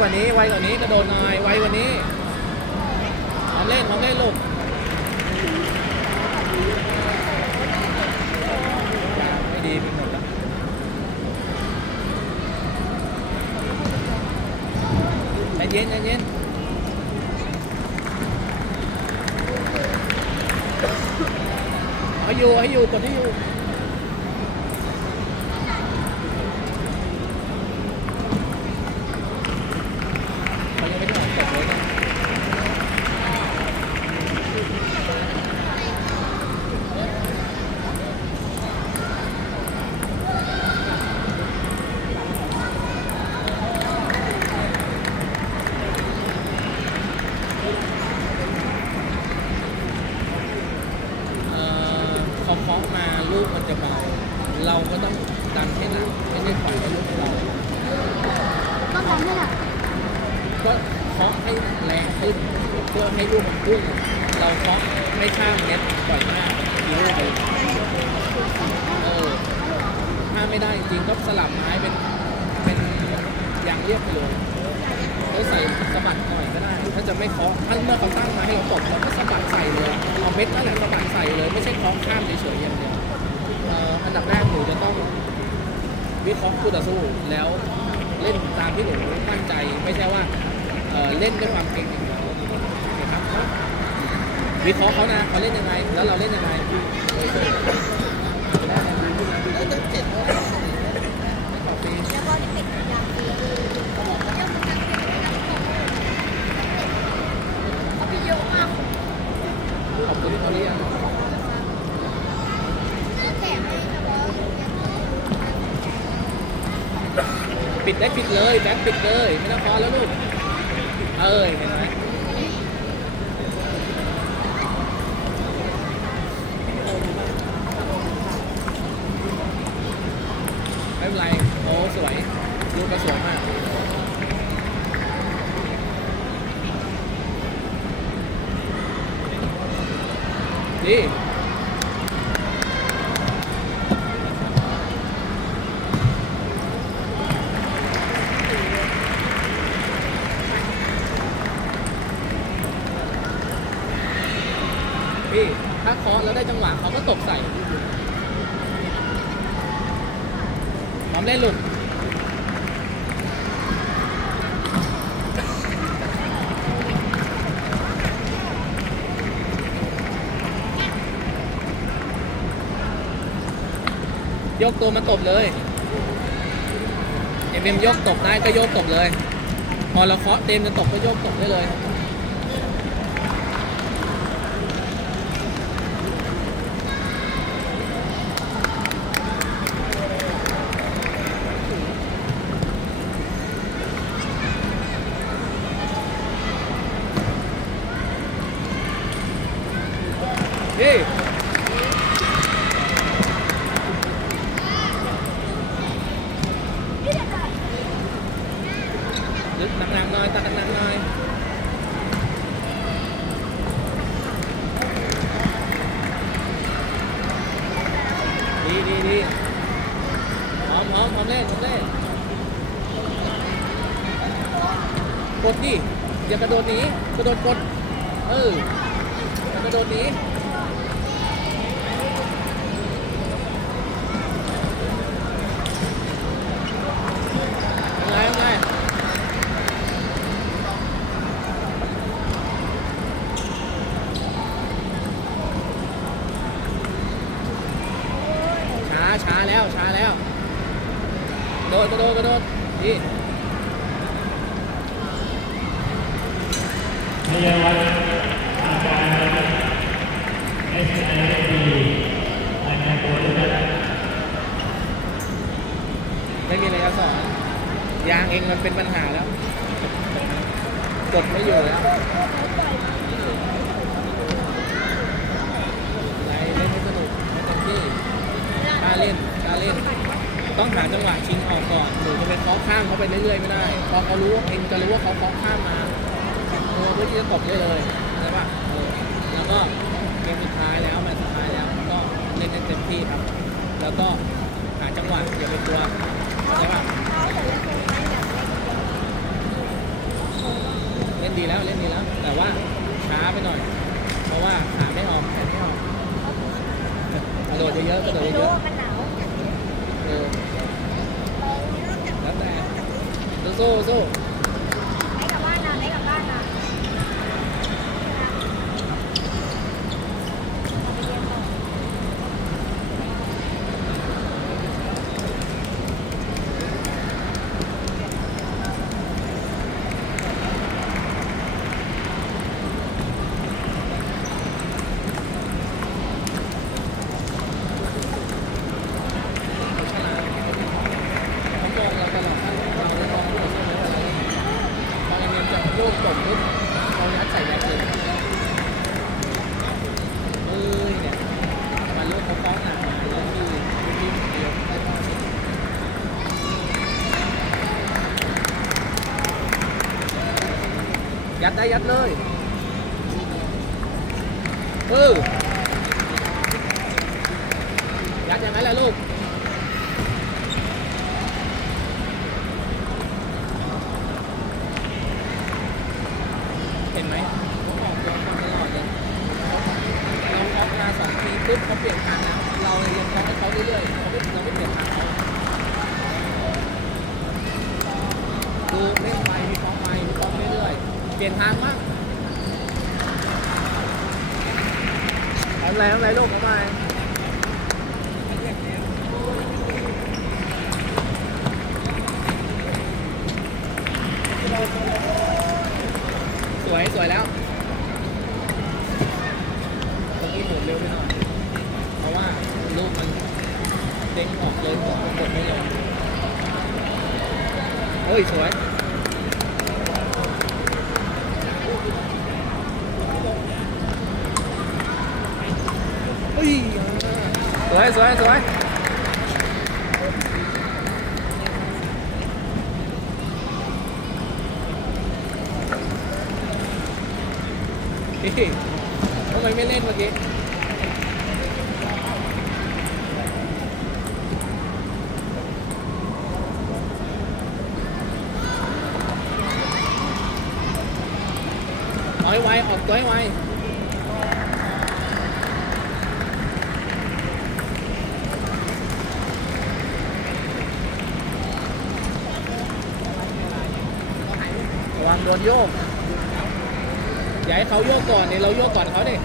กว่านี้ ไวกว่านี้กระโดดหน่อย ไวกว่านี้พร้อมเล่นพร้อมเล่นลูกไม่ดีไปหมดแล้วใจเย็นใจเย็นให้อยู่ให้อยู่กดให้อยู่เขายังไม่ได้ออกกดเลยนะ เอ่อเขาเคาะมาลูกมันจะเบา เราก็ต้องดันให้หนักไม่ใช่ปล่อยให้ลูกเรา ต้องการให้หนัก ก็เคาะให้แรงขึ้น พื่อให้ลูกมันพุ่งเราเคาะไม่ข้ามเน็ตปล่อยมากทีลูกไปเออถ้าไม่ได้จริงก็สลับไม้เป็นเป็นยางเรียบไปเลยแล้วใส่สะบัดหน่อยก็ได้ถ้าจะไม่เคาะถ้าเมื่อเขาตั้งมาให้เราตบเราก็สะบัดใส่เลยเอาเม็ดนั่นแหละสะบัดใส่เลยไม่ใช่เคาะข้ามเฉยๆอย่างเดียวเอ่ออันดับแรกหนูจะต้องวิเคราะห์คู่ต่อสู้แล้วเล่นตามที่หนูมั่นใจไม่ใช่ว่าเออเล่นด้วยความเก่งอย่างเดียว วิเคราะห์เขานะเขาเล่นยังไง แล้วเราเล่นยังไงแล้วต้องเจ็ดโมงไม่ขอฟรีแล้วก็ติดยางฟรีเขามีเยอะมากขอบคุณที่เขาเรียกปิดได้ปิดเลยแบ็คปิดเลยไม่ต้องพอแล้วลูกเอ้ยเห็นไหมเป็นไรโอ้สวยลูกก็ สวยมากดีพี่ถ้าเคาะแล้วได้จังหวะเขาก็ตกใส่พร้อมเล่นลูก กตัวมาตบเลยเอ็มเอ็มยกตบได้ก็โยกตบเลย พอเราเคาะเต็มจะตบก็โยกตบได้เลยนี่ลึ กดดิอย่ากระโดดหนีกระโดดกดเออกระโดดหนี โดดกระโดดกระโดดดีไม่มีอะไรจะสอนยางเองมันเป็นปัญหาแล้ว กดไม่อยู่แล้วอะไรเล่นไม่สนุกไม่เต็มที่กล้าเล่นกล้าเล่น ต้องหาจังหวะชิงออกก่อนหนูจะไปเคาะข้ามเขาไปเรื่อยๆไม่ได้พอเขารู้เองจะรู้ว่าเขาเคาะข้ามมาเออเพื่อที่จะตบได้เลยใช่ปะเออแล้วก็เกมสุดท้ายแล้วแมตช์สุดท้ายแล้วก็เล่นเต็มที่ครับ แล้วก็หาจังหวะอย่าไปกลัวใช่ปะเล่นดีแล้วเล่นดีแล้ว แต่ว่าช้าไปหน่อย เพราะว่าขาไม่ออกแขนไม่ออกกระโดดเยอะๆกระโดดเยอะๆ เออแล้วแต่สู้ๆสู้ ไหนกลับบ้านนะไหนกลับบ้านนะ เขามองเราตลอดถ้าเราไม่มองผู้ต่อสู้ไม่เป็นไรพอเอ็นจะโยกตบปุ๊บเขายัดใส่แรงเลยเอ้ยเนี่ยมาเลือกเขาฟ้องหนักมาแล้วที่ที่เดียวได้พอสิยัดได้ยัดเลยเออยัดอย่างนั้นแหละลูก เห็นไหมผมออกตัวคนตลอดเลยเราเคาะมาสองทีปุ๊บเขาเปลี่ยนทางแล้ว เราเลยยังเคาะให้เขาเรื่อยๆเขาไม่เราไม่เปลี่ยนทางเขาดูเล่นไปมีเคาะไปมีเคาะเรื่อยๆเปลี่ยนทางบ้างเอาอะไรเอาอะไรลูกเอาไปสวยสวยแล้วเมื่อกี้หมุนเร็วไปหน่อย เพราะว่าลูกมันเด้งออกเลยออกกดไม่เลยเฮ้ย สวย เฮ้ย สวยสวยสวยเฮ้ยทำไมไม่เล่นเมื่อกี้ เอาให้ไวออกตัวให้ไว ระวังโดนโยก อย่าให้เขาโยกก่อนเนี่ยเราโยกก่อนเขาดิ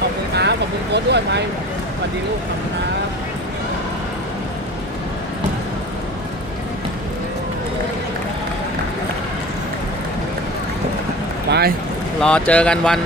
ขอบคุณครับขอบคุณโค้ชด้วยไปสวัสดีลูกขอบคุณครับไป รอเจอกันวัน